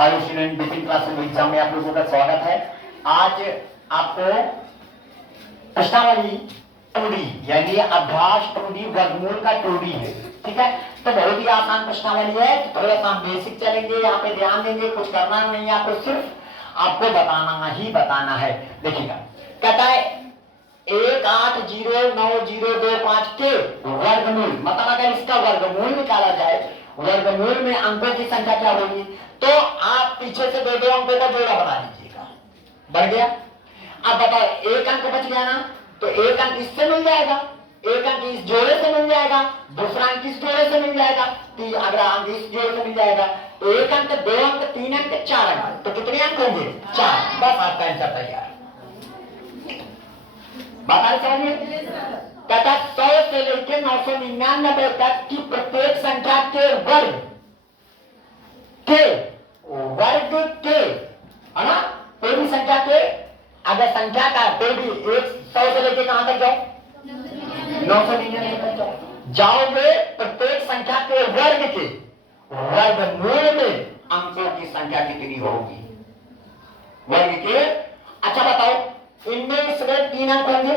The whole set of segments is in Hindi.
Hello student, basic class exam में आप लोगों का स्वागत है। आज आपको प्रश्नावली 2D यानी अभ्यास 2D वर्गमूल का 2D है, ठीक है। तो बहुत ही आसान प्रश्नावली है, तो थोड़ा सा बेसिक चलेंगे, यहाँ पे ध्यान देंगे, कुछ करना नहीं है आपको, सिर्फ आपको बताना ही बताना है। देखिएगा, कहता है 1809025 के वर्गमूल, मतलब अगर इसका वर्गमूल निकाला जाए, वर्गमूल में अंकों की संख्या क्या होगी, तो आप पीछे से दो अंकों का जोड़ा बना लीजिएगा, बढ़ गया। अब बताओ, एक अंक बच गया ना, तो एक अंक इससे मिल जाएगा, एक अंक इस जोड़े से मिल जाएगा, दूसरा अंक इस जोड़े से मिल जाएगा, अगला अंक इस जोड़े से मिल जाएगा। तो एक अंक, दो अंक, तीन अंक, चार अंक, तो कितने अंक होंगे? 4। बस आपका आंसर तैयार। बात आ रही है? कहता 100 से लेकर 999 तक की प्रत्येक संख्या के वर्ग के है ना, कोई भी संख्या के, अगर संख्या का कोई भी 100 से लेकर कहां तक जाओ? 999 तक जाओगे। प्रत्येक संख्या के वर्ग के वर्गमूल में अंकों की संख्या कितनी होगी? वर्ग के। अच्छा बताओ, इनमें इसमें 3 अंक होंगे,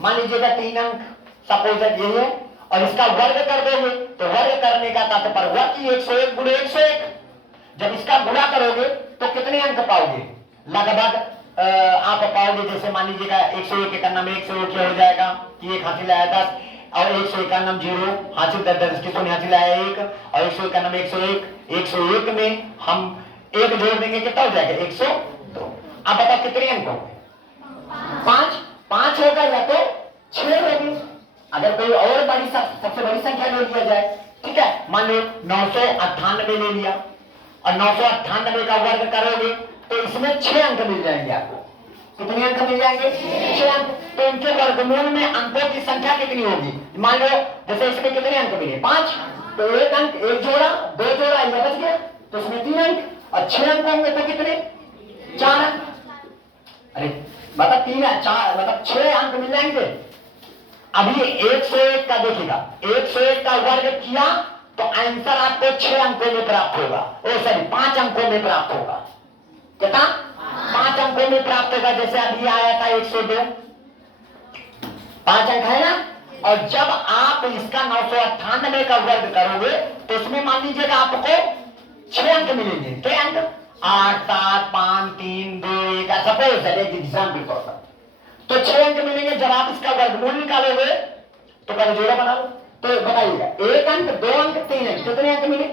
मान लीजिएगा 3 अंक सपोज ये है, और इसका वर्ग कर दोगे, तो वर्ग करने का तात्पर्य हुआ कि 101 गुणे 101। जब इसका गुणा करोगे तो कितने अंक पाओगे? लगभग आप पाओगे, जैसे मान लीजिएगा 101 का नाम 101 हो जाएगा कि 1 हासिल आया 10, और 101 का नाम 0 हासिल 10 की शून्य हासिल आया 1, और 101 का नाम 101। 101 में हम 1 जोड़ देंगे, कितना हो जाएगा? 102। अब बताओ कितने अंक होंगे? 5 होगा या तो 6 होगी। अगर कोई और बड़ी सबसे बड़ी संख्या ले लिया जाए, ठीक है, मान लो 998 ले लिया, और 998 का वर्ग करोगे तो इसमें 6 अंक मिल जाएंगे आपको। कितने अंक मिल जाएंगे? 6 अंक। तो इनके वर्गमूल में अंकों की संख्या कितनी होगी? मान लो जैसे इसमें कितने अंक मिले? 5, तो एक अंक, एक जोड़ा, दो जोड़ा, ये बच गया, तो इसमें 3 अंक, और 6 अंक होंगे तो कितने? 4 अंक। अरे मतलब 3 4 मतलब 6 अंक मिल जाएंगे। अभी 101 का देखिएगा, 101 का वर्ग किया तो आंसर आपको 6 अंकों में प्राप्त होगा, ओ सॉरी 5 अंकों में प्राप्त होगा। कितना? 5 अंकों में प्राप्त होगा। जैसे अभी आया था 102, 5 अंक है ना। और जब आप इसका 998 का वर्ग करोगे तो उसमें मान लीजिएगा आपको 6 अंक मिलेंगे। क्या अंक? 8 7 5 3 2 1, सपोज एक एग्जाम्पल के तौर पर, तो 6 अंक मिलेंगे। जब आप इसका वर्गमूल निकालोगे तो पहले जोड़ा बना लो, तो बताइएगा, एक अंक, 2 अंक, 3 अंक, कितने अंक मिले?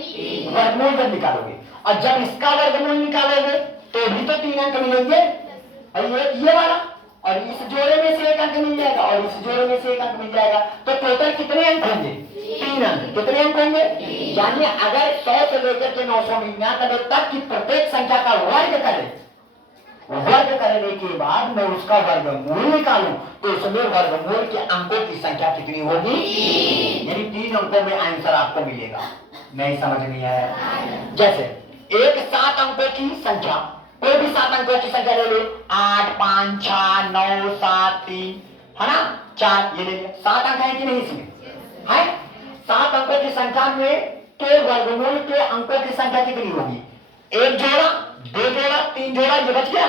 वर्गमूल जब निकालोगे, और जब इसका वर्गमूल निकालोगे तो भी तो 3 अंक मिलेंगे, और ये वाला, और इस जोड़े में से 1 अंक मिल जाएगा, और इस जोड़े में से 1 अंक मिल जाएगा, तो टोटल कितने अंक होंगे? 3 अंक। कितने अंक होंगे? यानी अगर 100 से लेकर के 999 तक की प्रत्येक संख्या का वर्ग करें, वर्ग करने के बाद मैं उसका वर्गमूल निकालूं, तो उसमें वर्गमूल के अंकों की संख्या कितनी होगी? यानी 3 अंकों में आंसर आपको मिलेगा। नहीं समझ नहीं आया? जैसे एक 7 अंकों की संख्या, कोई भी 7 अंकों की संख्या ले लो, 8 5 6 9 7 3, है ना, 4, ये ले लिया। 7 अंक है कि नहीं इसमें? है। 7 अंकों की संख्या में के वर्गमूल के अंकों की संख्या कितनी होगी? एक जोड़ा, 2 जोड़ा, 3 जोड़ा, ये बच गया,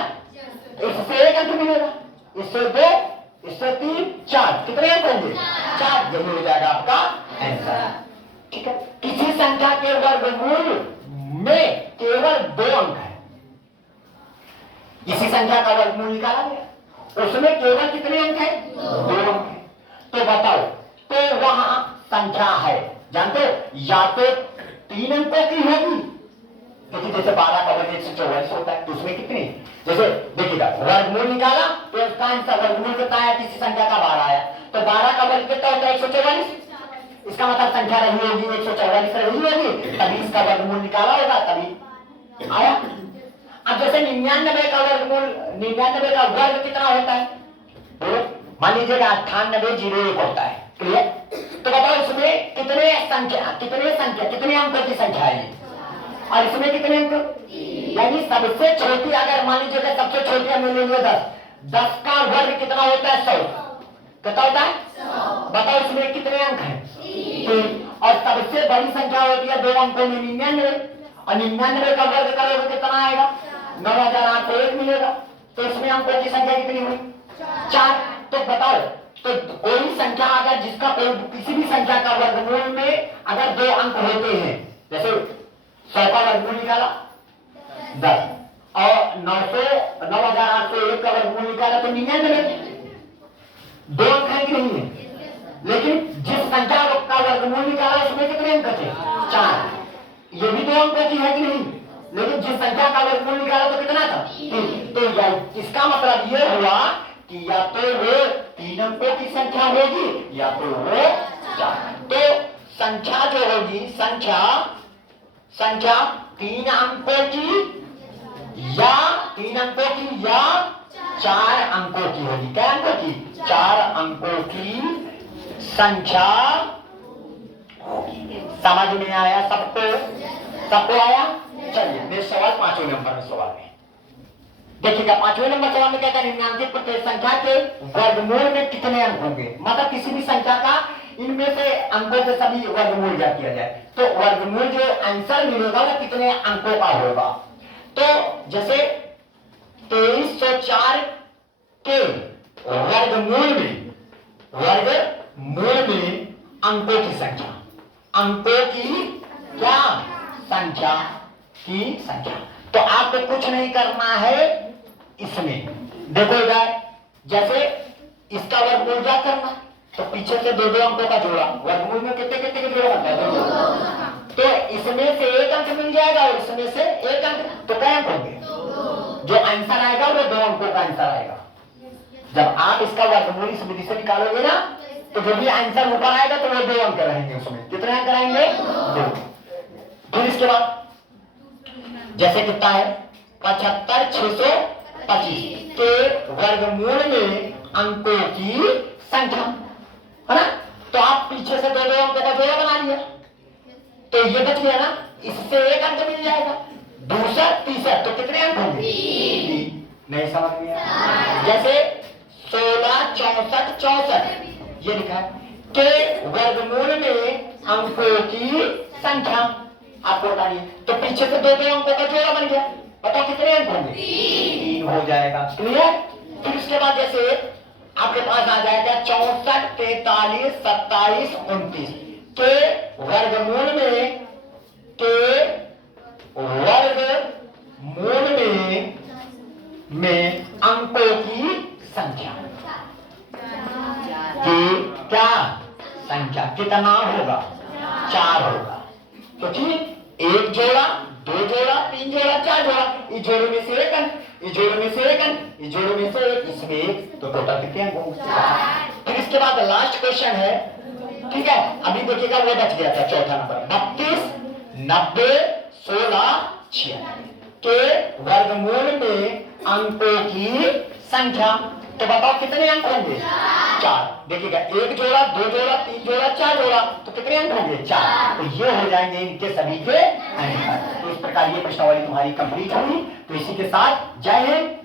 इससे 1 अंक मिलेगा, इससे 2, इससे 3, 4, कितने अंक होंगे? 4। यही हो जाएगा आपका आंसर, ठीक है। किसी संख्या के वर्गमूल में केवल 2 अंक है, इसी संख्या का वर्गमूल निकाला गया, उसमें केवल कितने अंक है? 2 अंक है। तो बताओ, तो वहां संख्या है, जानते हो, या तो 3 अंकों की होगी, क्योंकि जैसे 12 का वर्ग 144 होता है, तो उसमें कितने? जैसे देखिएगा, वर्गमूल निकाला तो इसका आंसर वर्गमूल बताया, किसी संख्या का 12 आया, तो 12 का वर्ग कितना होता है? 144। इसका मतलब संख्या रही होगी 144 रही होगी, तभी इसका वर्गमूल निकाला होगा, तभी आया। अब जैसे 99 का वर्गमूल, 99 का वर्ग कितना होता है? मान लीजिएगा 9801 होता है, क्लियर? तो बताओ इसमें कितने संख्या कितने अंकों की संख्या है? और इसमें कितने अंक? यानी सबसे छोटी, अगर मान लीजिए सबसे छोटी हमने ले लिया 10, 10 का वर्ग कितना होता है? 100। कितना होता है? 100। बताओ इसमें कितने अंक हैं? 3। और सबसे बड़ी संख्या होती है 2 अंकों में 99, और 99 का वर्ग करोगे कितना तो इसमें अंकों की संख्या कितनी हुई? 4। तो बताओ, तो कोई संख्या अगर जिसका कोई किसी भी संख्या का वर्गमूल में अगर 2 अंक होते हैं, जैसे 100 का वर्गमूल निकाला 10 और 9801 का वर्गमूल निकाला तो 99, 2 अंक है कि नहीं है? लेकिन जिस संख्या का वर्गमूल निकाला उसमें कितने अंक थे? 4। ये भी 2 अंक की है कि नहीं? लेकिन जिस संख्या का वर्गमूल निकाला तो कितना था? 3। तो इसका मतलब ये हुआ कि या तो वो 3 अंकों की संख्या होगी या तो वो 4। तो संख्या जो होगी, संख्या 3 अंकों की या 3 अंकों की या 4 अंकों की होगी। क्या अंकों की? 4 अंकों की संख्या होगी। समझ में आया सबको आया? चलिए मेरे सवाल 5वें नंबर में सवाल है, देखिएगा 5वें नंबर सवाल में कहता है निम्नलिखित प्रत्येक संख्या के वर्गमूल में कितने अंक होंगे। मतलब किसी भी संख्या का इनमें से अंकों से सभी वर्गमूल ज्ञात किया जाए तो वर्गमूल जो आंसर मिलेगा वो कितने अंकों का होगा। तो जैसे 2304 के वर्गमूल में अंकों की संख्या, अंकों की क्या संख्या की संख्या। तो आपको कुछ नहीं करना है इसमें, देखो इधर जैसे इसका वर्गमूल क्या करना, तो पीछे से 2 अंकों का जोड़ा, वर्गमूल में कितने कितने के जोड़ा बनता है? 2। तो इसमें से 1 अंक मिल जाएगा और इसमें से 1 अंक, तो क्या अंक होंगे? जो आंसर आएगा वो 2 अंकों का आंसर आएगा। जब आप इसका वर्गमूल इस विधि से निकालोगे ना तो जो भी आंसर ऊपर आएगा तो वो 2 अंक रहेंगे, उसमें कितने अंक रहेंगे? 2। फिर इसके बाद जैसे कितना है 75625 के वर्गमूल में अंकों की संख्या है ना। तो आप पीछे से 2 अंकों का जोड़ा बना लिया तो ये बच गया ना, इससे 1 अंक मिल जाएगा, दूसरा तीसरा, तो कितने अंक होंगे? 3। नहीं समझ में आया? जैसे 16 64 64 ये लिखा है के वर्गमूल में अंकों की संख्या आपको बताइए, तो पीछे से 2 अंकों का जोड़ा बन गया, बताओ कितने अंक होंगे? 3 हो जाएगा। क्लियर? फिर उसके बाद जैसे आपके पास आ जाएगा 64 43 27 29 के वर्गमूल में अंकों की संख्या की क्या संख्या कितना होगा? 4 होगा, क्योंकि 1 जोड़ा 2 जोड़ा 3 जोड़ा 4 जोड़ा, इस जोड़े में से 1 अंक, इस जोड़े में से 1 अंक, इस जोड़े में से 1, इसमें 1, तो टोटल कितने अंक होंगे? 4। फिर इसके बाद लास्ट क्वेश्चन है, ठीक है, अभी देखिएगा वो बच गया था चौथा नंबर 32 90 16 96 के वर्गमूल में अंकों की संख्या, तो बताओ कितने अंक होंगे? 4। देखिएगा 1 जोड़ा 2 जोड़ा 3 जोड़ा 4 जोड़ा, तो कितने अंक होंगे? 4। तो ये हो जाएंगे इनके सभी के आंसर। तो इस प्रकार ये प्रश्नावली तुम्हारी कंप्लीट हुई। तो इसी के साथ जय हिंद।